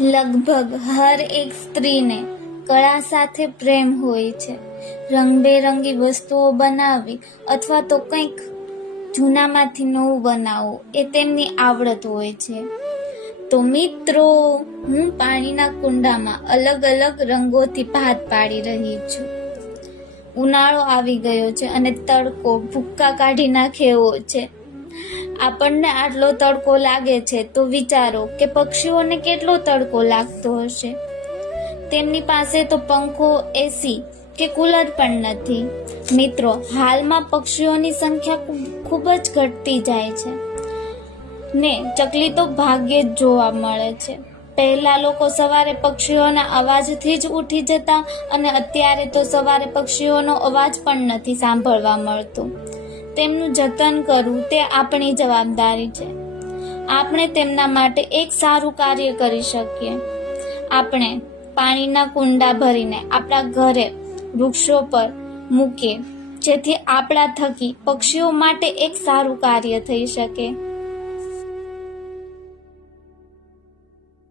લગભગ હર એક સ્ત્રીને કળા સાથે પ્રેમ હોય છે. રંગબેરંગી વસ્તુઓ બનાવવી અથવા તો કંઈક જૂનામાંથી નવું બનાવવું એ તેમની આવડત હોય છે. તો મિત્રો, હું પાણીના કુંડામાં અલગ અલગ રંગોથી ભાત પાડી રહી છું. ઉનાળો આવી ગયો છે અને તડકો ભૂક્કા કાઢી નાખે એવો છે. આપણને આટલો તડકો લાગે છે તો વિચારો કે પક્ષીઓને કેટલો તડકો લાગતો હશે. તેમની પાસે તો પંખો, એસી કે કુલર પણ નથી. મિત્રો, હાલમાં પક્ષીઓની સંખ્યા ખૂબ જ ઘટતી જાય છે ને ચકલી તો ભાગ્યે જ જોવા મળે છે. પહેલા લોકો સવારે પક્ષીઓના અવાજથી જ ઉઠી જતા અને અત્યારે તો સવારે પક્ષીઓનો અવાજ પણ નથી સાંભળવા મળતો. તેમનું જતન કરવું તે આપણી જવાબદારી છે. આપણે તેમના માટે એક સારું કાર્ય કરી શકીએ. આપણે પાણીના કુંડા ભરીને આપણા ઘરે વૃક્ષો પર મૂકીએ, જેથી આપણા થકી પક્ષીઓ માટે એક સારું કાર્ય થઈ શકે.